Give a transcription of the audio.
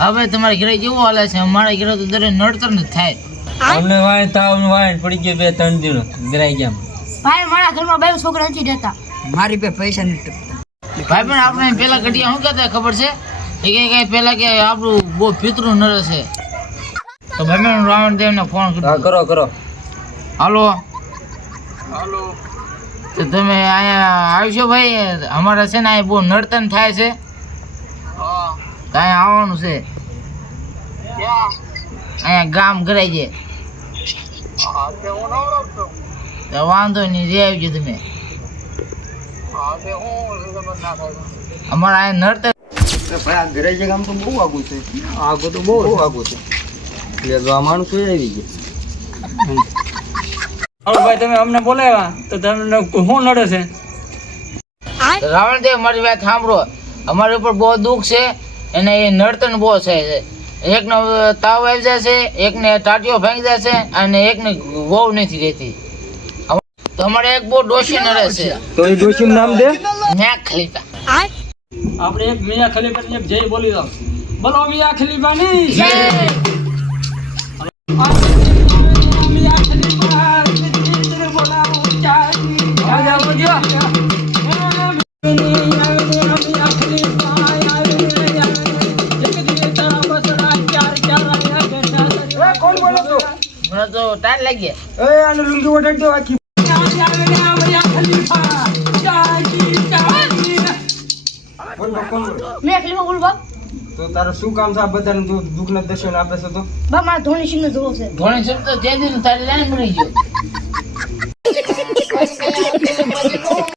હવે તમારે ઘરે કેવું હાલે છે? અમારા ઘરે તો દરેક નડતર જ થાય. અમને વાય તાવ ને વાય પડી ગયો બે ત્રણ દિવસ. ગરાઈ ગયા ભાઈ મારા ઘરમાં બે છોકરા નથી દેતા મારી પે પૈસા નથી. ભાઈ પણ આપણે પેલા ઘડિયા શું કહેતા ખબર છે? એ કે કઈ પેલા કે આપણું બહુ પિતરું નરે છે. તો ભાઈ મેં રાવણ દેવને ફોન કર્યો કરો કરો. હાલો. તો તમે અહીંયા આવશો ભાઈ? અમારે છે ને અહીંયા બહુ નડતન થાય છે. તો આવવાનું છે? અહીંયા ગામ ઘરાઈ છે. તો વાંધો નહીં રે આવજો તમે. અમારા અહીંયા નડતર ભાઈ આ ઘરે ગામ તો બહુ આગું છે. આગું તો બહુ આગું છે. એટલે તો આ માણસો આવી ગયા. ભાઈ તમે અમને બોલાવ્યા? તો તમને શું નડે છે? રાવણદેવ મારી વાત સાંભળો. અમારી ઉપર બહુ દુઃખ છે. અને એ નડતન બહુ છે. એકનો તાવ આવી જાય છે એકને ટાટીઓ ભાંગી જાય છે અને એકને વહુ નથી રહેતી. તો અમારે એક બહુ ડોશી નડે છે. તો એ ડોશીનું નામ દે? ન્યા ખલીફા. આપણે એક મિયા ખલીફા ને જય બોલી દો બોલો મિયા ખલીફાની. જય. મને તો ટાઈટ લાગી. એ આને લુંગી ઓઢાડી દો આખી. બોલ કોણ બોલે? બોલ તો તારે શું કામ છે? આ બધાને દુ- દુઃખના દર્શન આપે છે તો? બા મારા ધોની સિંહ જોવો છે. ધોણી શબ્દ તે દિન તારી લાઈન મળી ગયો.